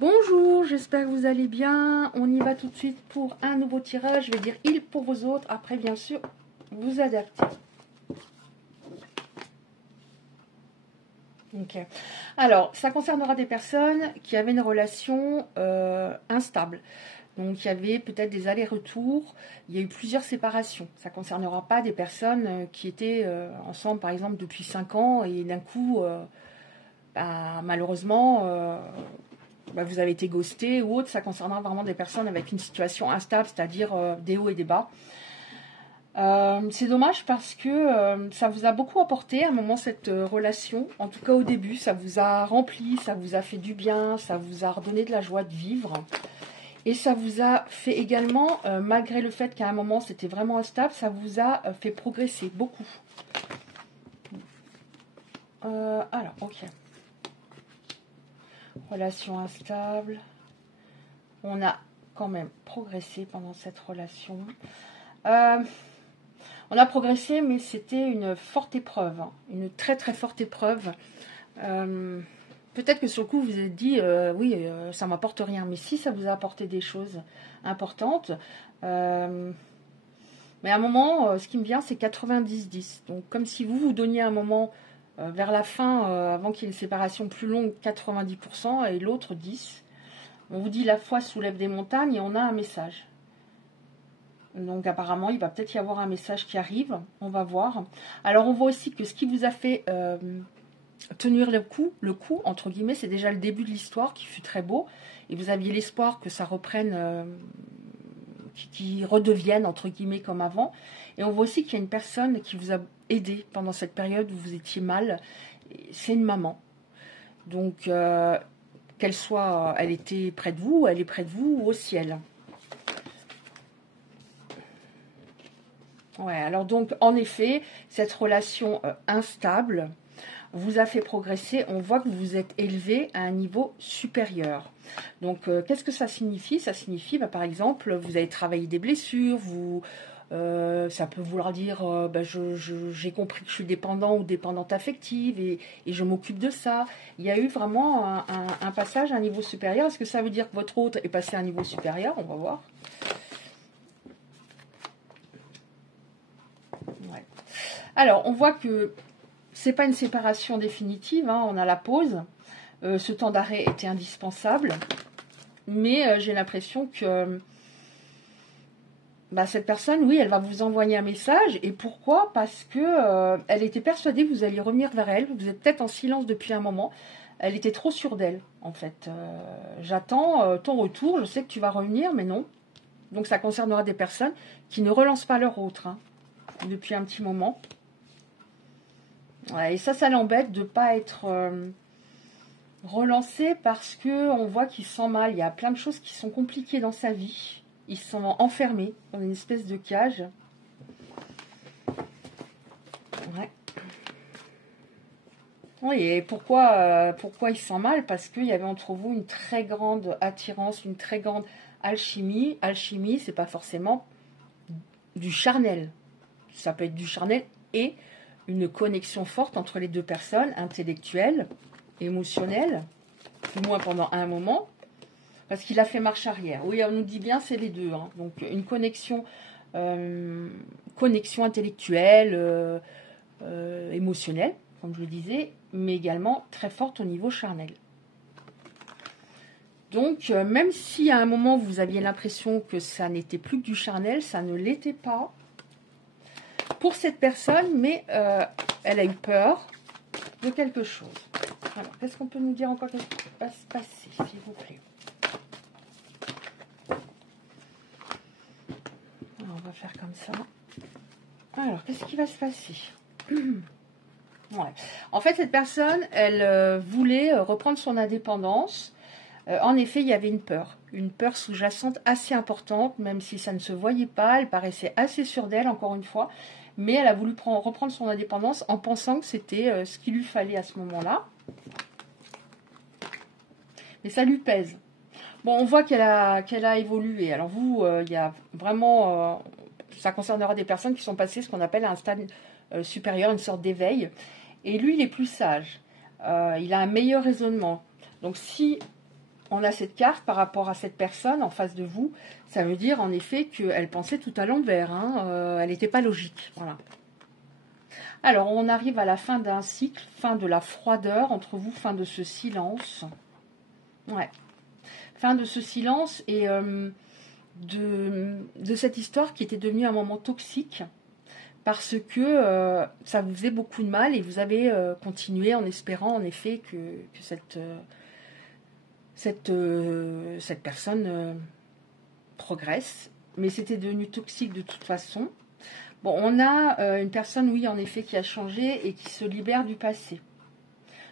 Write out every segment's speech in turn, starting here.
Bonjour, j'espère que vous allez bien. On y va tout de suite pour un nouveau tirage. Je vais dire il pour vos autres. Après, bien sûr, vous adaptez. Ok. Alors, ça concernera des personnes qui avaient une relation instable. Donc, il y avait peut-être des allers-retours. Il y a eu plusieurs séparations. Ça ne concernera pas des personnes qui étaient ensemble, par exemple, depuis 5 ans. Et d'un coup, malheureusement... vous avez été ghosté ou autre, ça concernera vraiment des personnes avec une situation instable, c'est-à-dire des hauts et des bas. C'est dommage parce que ça vous a beaucoup apporté à un moment cette relation, en tout cas au début, ça vous a rempli, ça vous a fait du bien, ça vous a redonné de la joie de vivre. Et ça vous a fait également, malgré le fait qu'à un moment c'était vraiment instable, ça vous a fait progresser beaucoup. Alors, ok. Relation instable. On a quand même progressé pendant cette relation. On a progressé, mais c'était une forte épreuve. Une très très forte épreuve. Peut-être que sur le coup, vous vous êtes dit, oui, ça ne m'apporte rien. Mais si, ça vous a apporté des choses importantes. Mais à un moment, ce qui me vient, c'est 90-10. Donc, comme si vous vous donniez un moment... vers la fin, avant qu'il y ait une séparation plus longue, 90% et l'autre 10%. On vous dit la foi soulève des montagnes et on a un message. Donc apparemment, il va peut-être y avoir un message qui arrive. On va voir. Alors on voit aussi que ce qui vous a fait tenir le coup, entre guillemets, c'est déjà le début de l'histoire qui fut très beau. Et vous aviez l'espoir que ça reprenne, qui redevienne, entre guillemets, comme avant. Et on voit aussi qu'il y a une personne qui vous a aidé pendant cette période où vous étiez mal. C'est une maman. Donc... qu'elle soit, elle était près de vous, elle est près de vous ou au ciel. Ouais, alors donc, en effet, cette relation instable vous a fait progresser. On voit que vous vous êtes élevé à un niveau supérieur. Donc, qu'est-ce que ça signifie? Ça signifie, par exemple, vous avez travaillé des blessures, ça peut vouloir dire j'ai compris que je suis dépendant ou dépendante affective et je m'occupe de ça. Il y a eu vraiment un passage à un niveau supérieur. Est-ce que ça veut dire que votre autre est passé à un niveau supérieur? On va voir. Ouais. Alors, on voit que c'est pas une séparation définitive, hein, on a la pause. Ce temps d'arrêt était indispensable. Mais j'ai l'impression que cette personne, oui, elle va vous envoyer un message. Et pourquoi? Parce que elle était persuadée que vous alliez revenir vers elle. Vous êtes peut-être en silence depuis un moment. Elle était trop sûre d'elle, en fait. J'attends ton retour. Je sais que tu vas revenir, mais non. Donc ça concernera des personnes qui ne relancent pas leur autre depuis un petit moment. Ouais, et ça l'embête de ne pas être relancé parce qu'on voit qu'il se sent mal. Il y a plein de choses qui sont compliquées dans sa vie. Ils sont enfermés dans une espèce de cage. Ouais. Oui, et pourquoi il se sent mal? Parce qu'il y avait entre vous une très grande attirance, une très grande alchimie. Alchimie, c'est pas forcément du charnel. Ça peut être du charnel et une connexion forte entre les deux personnes, intellectuelle, émotionnelle, du moins pendant un moment. Parce qu'il a fait marche arrière. Oui, on nous dit bien, c'est les deux. Donc, une connexion intellectuelle, émotionnelle, comme je le disais, mais également très forte au niveau charnel. Donc, même si à un moment, vous aviez l'impression que ça n'était plus que du charnel, ça ne l'était pas pour cette personne, mais elle a eu peur de quelque chose. Alors, qu'est-ce qu'on peut nous dire encore? Qu'est-ce qui va se passer, s'il vous plaît? On va faire comme ça. Alors, qu'est-ce qui va se passer? Ouais. En fait, cette personne, elle voulait reprendre son indépendance. En effet, il y avait une peur sous-jacente assez importante, même si ça ne se voyait pas. Elle paraissait assez sûre d'elle, encore une fois. Mais elle a voulu reprendre son indépendance en pensant que c'était ce qu'il lui fallait à ce moment-là. Mais ça lui pèse. Bon, on voit qu'elle a évolué. Alors vous, il y a vraiment... ça concernera des personnes qui sont passées ce qu'on appelle à un stade supérieur, une sorte d'éveil. Et lui, il est plus sage. Il a un meilleur raisonnement. Donc si on a cette carte par rapport à cette personne en face de vous. Ça veut dire en effet qu'elle pensait tout à l'envers. Hein, elle n'était pas logique. Voilà. Alors, on arrive à la fin d'un cycle, fin de la froideur entre vous, fin de ce silence. Ouais. Fin de ce silence et de cette histoire qui était devenue un moment toxique parce que ça vous faisait beaucoup de mal et vous avez continué en espérant en effet que cette personne progresse. Mais c'était devenu toxique de toute façon. Bon, on a une personne, oui, en effet, qui a changé et qui se libère du passé.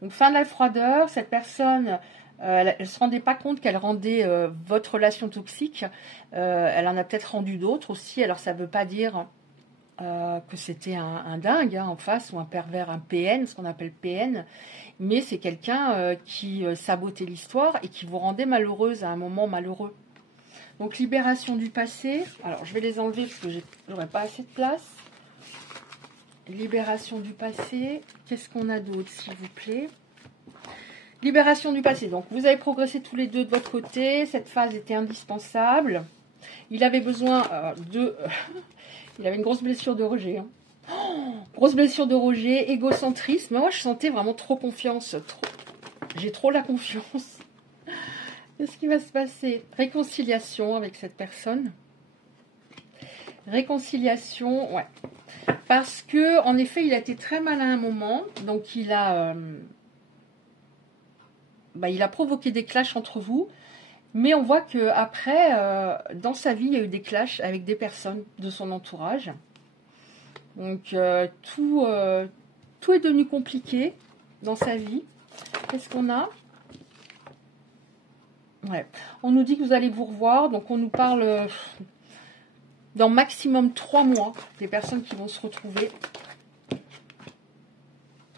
Donc, fin de la froideur, cette personne, elle ne se rendait pas compte qu'elle rendait votre relation toxique. Elle en a peut-être rendu d'autres aussi. Alors, ça ne veut pas dire que c'était un dingue hein, en face ou un pervers, un PN, ce qu'on appelle PN. Mais c'est quelqu'un qui sabotait l'histoire et qui vous rendait malheureuse à un moment malheureux. Donc, libération du passé. Alors, je vais les enlever parce que je n'aurai pas assez de place. Libération du passé. Qu'est-ce qu'on a d'autre, s'il vous plaît? Libération du passé. Donc, vous avez progressé tous les deux de votre côté. Cette phase était indispensable. Il avait besoin il avait une grosse blessure de rejet. Hein. Oh, grosse blessure de rejet, égocentrisme. Moi, je sentais vraiment trop confiance. J'ai trop la confiance. Qu'est-ce qui va se passer? Réconciliation avec cette personne. Réconciliation, ouais. Parce que, en effet, il a été très mal à un moment. Donc, il a provoqué des clashs entre vous. Mais on voit qu'après, dans sa vie, il y a eu des clashs avec des personnes de son entourage. Donc, tout est devenu compliqué dans sa vie. Qu'est-ce qu'on a? Ouais. On nous dit que vous allez vous revoir, donc on nous parle dans maximum 3 mois, des personnes qui vont se retrouver.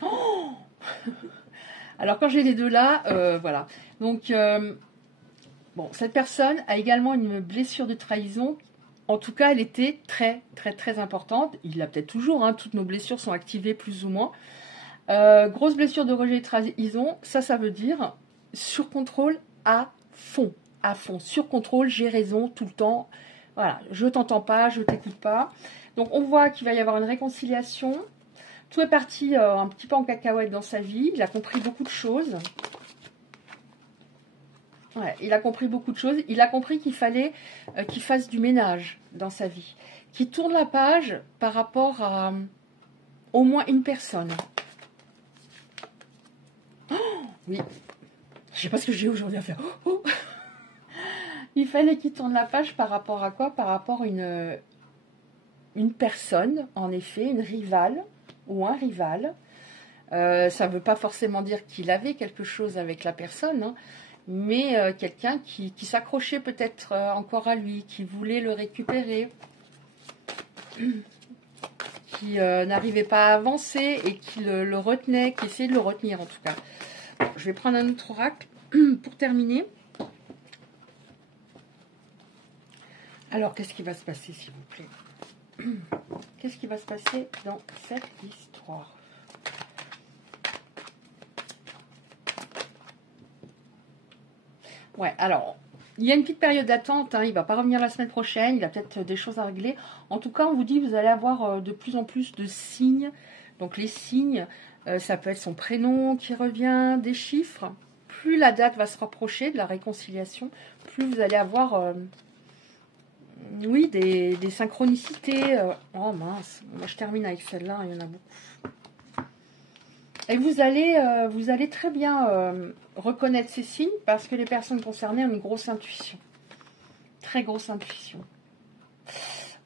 Oh alors quand j'ai les deux là, voilà. Donc, bon, cette personne a également une blessure de trahison. En tout cas, elle était très, très, très importante. Il l'a peut-être toujours, hein, toutes nos blessures sont activées plus ou moins. Grosse blessure de rejet et trahison, ça veut dire sur contrôle à fond, sur contrôle, j'ai raison tout le temps, voilà, je t'entends pas, je t'écoute pas. Donc on voit qu'il va y avoir une réconciliation, tout est parti un petit peu en cacahuète dans sa vie, il a compris beaucoup de choses. Ouais, il a compris beaucoup de choses, il a compris qu'il fallait qu'il fasse du ménage dans sa vie, qu'il tourne la page par rapport à au moins une personne. Oh, oui. Je sais pas ce que j'ai aujourd'hui à faire. Oh, oh. Il fallait qu'il tourne la page par rapport à quoi? Par rapport à une personne, en effet, une rivale ou un rival. Ça ne veut pas forcément dire qu'il avait quelque chose avec la personne, hein, mais quelqu'un qui s'accrochait peut-être encore à lui, qui voulait le récupérer, qui n'arrivait pas à avancer et qui le retenait, qui essayait de le retenir en tout cas. Bon, je vais prendre un autre oracle pour terminer. Alors, qu'est-ce qui va se passer, s'il vous plaît? Qu'est-ce qui va se passer dans cette histoire? Ouais, alors, il y a une petite période d'attente. Hein, il ne va pas revenir la semaine prochaine. Il a peut-être des choses à régler. En tout cas, on vous dit que vous allez avoir de plus en plus de signes. Donc, les signes, ça peut être son prénom qui revient, des chiffres. Plus la date va se rapprocher de la réconciliation, plus vous allez avoir... oui, des synchronicités. Oh mince, moi je termine avec celle-là, il y en a beaucoup. Et vous allez très bien reconnaître ces signes parce que les personnes concernées ont une grosse intuition. Très grosse intuition.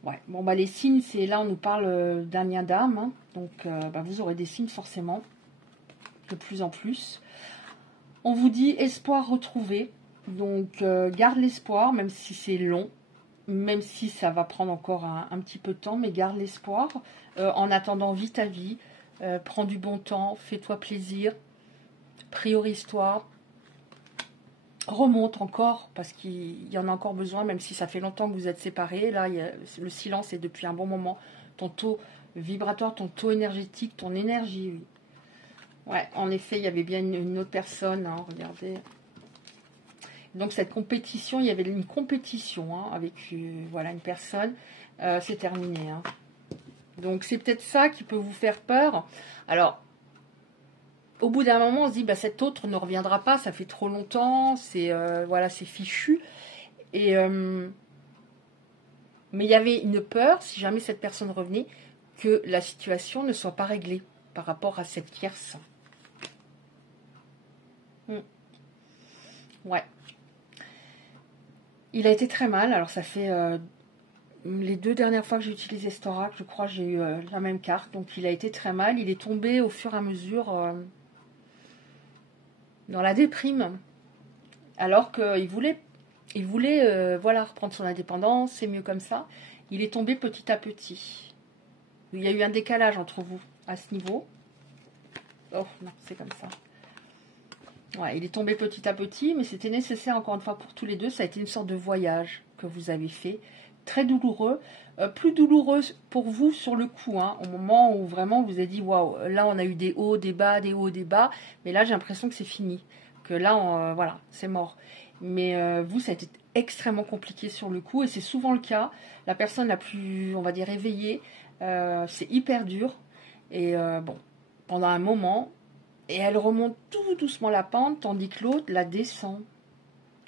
Ouais, bon bah les signes, c'est là on nous parle d'un lien d'âme. Hein, donc vous aurez des signes forcément, de plus en plus. On vous dit espoir retrouvé. Donc garde l'espoir, même si c'est long. Même si ça va prendre encore un petit peu de temps, mais garde l'espoir. En attendant, vis ta vie, prends du bon temps, fais-toi plaisir, priorise-toi, remonte encore, parce qu'il y en a encore besoin, même si ça fait longtemps que vous êtes séparés. Là, le silence est depuis un bon moment. Ton taux vibratoire, ton taux énergétique, ton énergie, oui. Ouais, en effet, il y avait bien une autre personne, hein, regardez. Donc cette compétition, il y avait une compétition hein, avec voilà, une personne. C'est terminé. Hein. Donc c'est peut-être ça qui peut vous faire peur. Alors, au bout d'un moment, on se dit, bah, cet autre ne reviendra pas, ça fait trop longtemps, c'est voilà, c'est fichu. Et, mais il y avait une peur, si jamais cette personne revenait, que la situation ne soit pas réglée par rapport à cette tierce. Ouais. Il a été très mal, alors ça fait les 2 dernières fois que j'ai utilisé cet oracle, je crois que j'ai eu la même carte, donc il a été très mal, il est tombé au fur et à mesure dans la déprime, alors qu'il voulait, voilà, reprendre son indépendance, c'est mieux comme ça, il est tombé petit à petit. Il y a eu un décalage entre vous à ce niveau. Oh non, c'est comme ça. Ouais, il est tombé petit à petit, mais c'était nécessaire encore une fois pour tous les deux. Ça a été une sorte de voyage que vous avez fait, très douloureux, plus douloureux pour vous sur le coup, hein, au moment où vraiment vous avez dit waouh, là on a eu des hauts, des bas, des hauts, des bas, mais là j'ai l'impression que c'est fini, que là voilà, c'est mort. Mais vous, ça a été extrêmement compliqué sur le coup, et c'est souvent le cas. La personne la plus, on va dire, éveillée, c'est hyper dur, et bon, pendant un moment. Et elle remonte tout doucement la pente, tandis que l'autre la descend,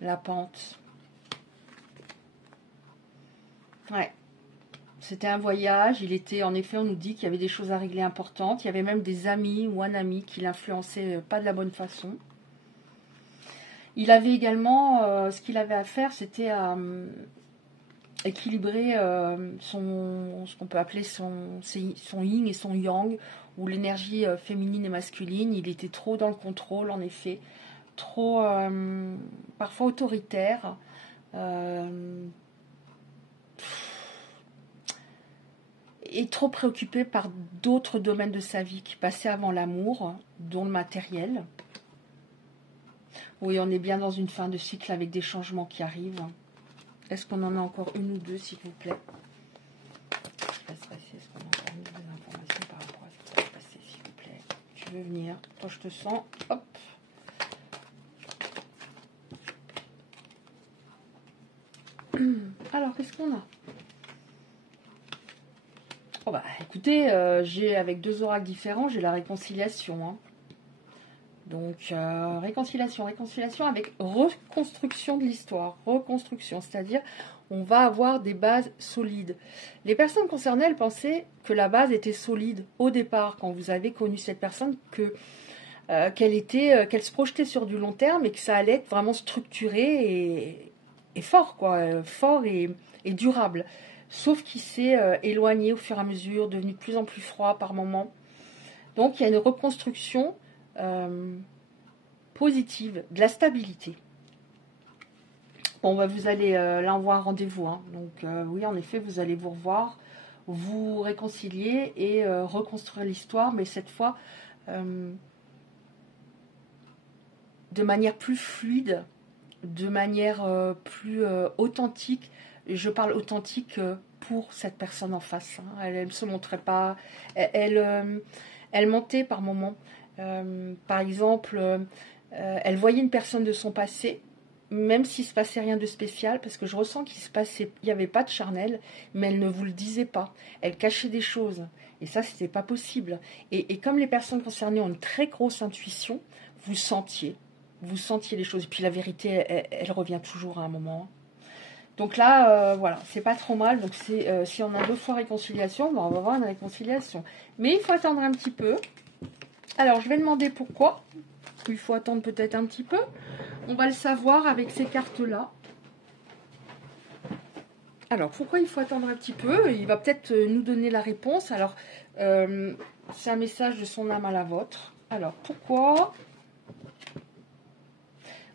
la pente. Ouais. C'était un voyage. Il était, en effet, on nous dit qu'il y avait des choses à régler importantes. Il y avait même des amis ou un ami qui l'influençait pas de la bonne façon. Il avait également, ce qu'il avait à faire, c'était à équilibrer ce qu'on peut appeler son yin et son yang, ou l'énergie féminine et masculine. Il était trop dans le contrôle, en effet, trop parfois autoritaire, et trop préoccupé par d'autres domaines de sa vie qui passaient avant l'amour, dont le matériel. Oui, on est bien dans une fin de cycle avec des changements qui arrivent. Est-ce qu'on en a encore une ou deux, s'il vous plaît? Est-ce qu'on a encore des informations par rapport à ce qui va se passer, s'il vous plaît? Tu veux venir? Toi, je te sens. Hop. Alors, qu'est-ce qu'on a? Oh bah, écoutez, j'ai avec 2 oracles différents, j'ai la réconciliation. Hein. Donc, réconciliation avec reconstruction de l'histoire. Reconstruction, c'est-à-dire on va avoir des bases solides. Les personnes concernées, elles pensaient que la base était solide au départ, quand vous avez connu cette personne, qu'elle se projetait sur du long terme et que ça allait être vraiment structuré et fort, quoi, fort et durable. Sauf qu'il s'est éloigné au fur et à mesure, devenu de plus en plus froid par moments. Donc il y a une reconstruction positive, de la stabilité. Bon, bah, vous allez, là on voit un rendez-vous, hein. Donc oui, en effet, vous allez vous revoir, vous réconcilier et reconstruire l'histoire, mais cette fois de manière plus fluide, de manière plus authentique. Et je parle authentique pour cette personne en face. Hein. Elle ne se montrait pas, elle mentait par moments. Par exemple, elle voyait une personne de son passé, même s'il ne se passait rien de spécial, parce que je ressens il n'y avait pas de charnel, mais elle ne vous le disait pas. Elle cachait des choses. Et ça, c'était pas possible. Et comme les personnes concernées ont une très grosse intuition, vous sentiez les choses. Et puis la vérité, elle revient toujours à un moment. Donc là, voilà, c'est pas trop mal. Donc si on a 2 fois réconciliation, ben on va avoir une réconciliation. Mais il faut attendre un petit peu. Alors, je vais demander pourquoi. Il faut attendre peut-être un petit peu. On va le savoir avec ces cartes-là. Alors, pourquoi il faut attendre un petit peu? Il va peut-être nous donner la réponse. Alors, c'est un message de son âme à la vôtre. Alors, pourquoi?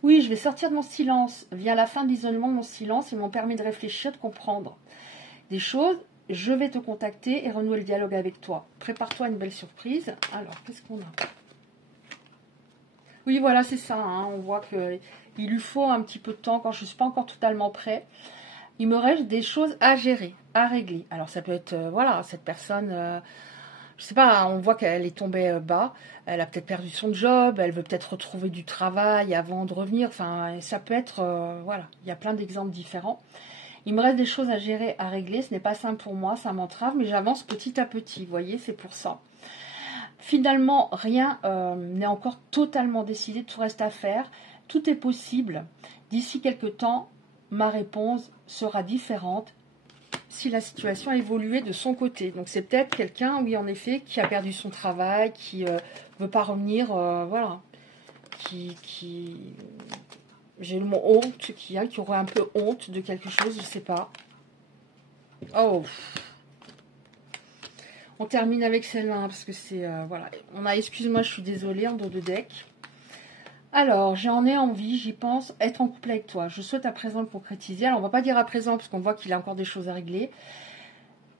Oui, je vais sortir de mon silence. Via la fin de l'isolement de mon silence, ils m'ont permis de réfléchir, de comprendre des choses. Je vais te contacter et renouer le dialogue avec toi. Prépare-toi à une belle surprise. Alors, qu'est-ce qu'on a? Oui, voilà, c'est ça. Hein. On voit qu'il lui faut un petit peu de temps quand je ne suis pas encore totalement prêt. Il me reste des choses à gérer, à régler. Alors, ça peut être, voilà, cette personne Je sais pas, on voit qu'elle est tombée bas. Elle a peut-être perdu son job, elle veut peut-être retrouver du travail avant de revenir. Enfin, ça peut être, voilà, il y a plein d'exemples différents. Il me reste des choses à gérer, à régler. Ce n'est pas simple pour moi, ça m'entrave, mais j'avance petit à petit. Vous voyez, c'est pour ça. Finalement, rien n'est encore totalement décidé, tout reste à faire. Tout est possible. D'ici quelques temps, ma réponse sera différente si la situation a évolué de son côté. Donc c'est peut-être quelqu'un, oui en effet, qui a perdu son travail, qui veut pas revenir, voilà, qui j'ai le mot honte, qui aurait un peu honte de quelque chose, je sais pas. Oh, on termine avec celle-là, hein, parce que c'est, voilà, on a, excuse-moi, je suis désolée, en dos de deck. Alors, j'en ai envie, j'y pense, être en couple avec toi. Je souhaite à présent le concrétiser. Alors, on va pas dire à présent, parce qu'on voit qu'il a encore des choses à régler.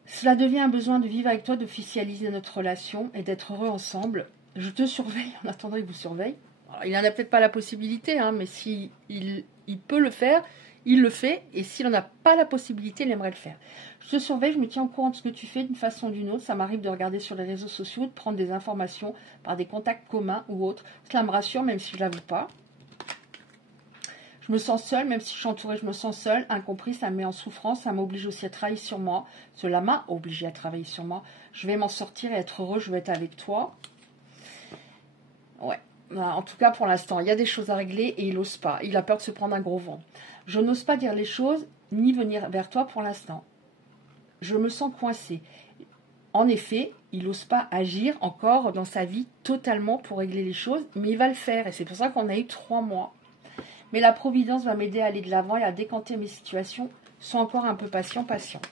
Cela devient un besoin de vivre avec toi, d'officialiser notre relation et d'être heureux ensemble. Je te surveille, en attendant, il vous surveille. Alors, il n'en a peut-être pas la possibilité, hein, mais si il peut le faire, il le fait. Et s'il n'en a pas la possibilité, il aimerait le faire. Je te surveille, je me tiens au courant de ce que tu fais d'une façon ou d'une autre. Ça m'arrive de regarder sur les réseaux sociaux, de prendre des informations par des contacts communs ou autres. Cela me rassure, même si je ne l'avoue pas. Je me sens seule, même si je suis entourée, je me sens seule, incompris, ça me met en souffrance, ça m'oblige aussi à travailler sur moi. Cela m'a obligée à travailler sur moi. Je vais m'en sortir et être heureux, je vais être avec toi. Ouais, en tout cas pour l'instant, il y a des choses à régler et il n'ose pas. Il a peur de se prendre un gros vent. Je n'ose pas dire les choses, ni venir vers toi pour l'instant. Je me sens coincée. En effet, il n'ose pas agir encore dans sa vie totalement pour régler les choses, mais il va le faire. Et c'est pour ça qu'on a eu 3 mois. Mais la Providence va m'aider à aller de l'avant et à décanter mes situations. Sois encore un peu patient, patiente.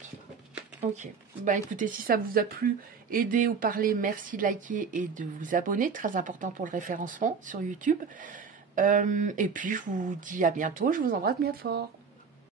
Ok. Bah écoutez, si ça vous a plu, aidé ou parlé, merci de liker et de vous abonner. Très important pour le référencement sur YouTube. Et puis, je vous dis à bientôt. Je vous embrasse bien fort.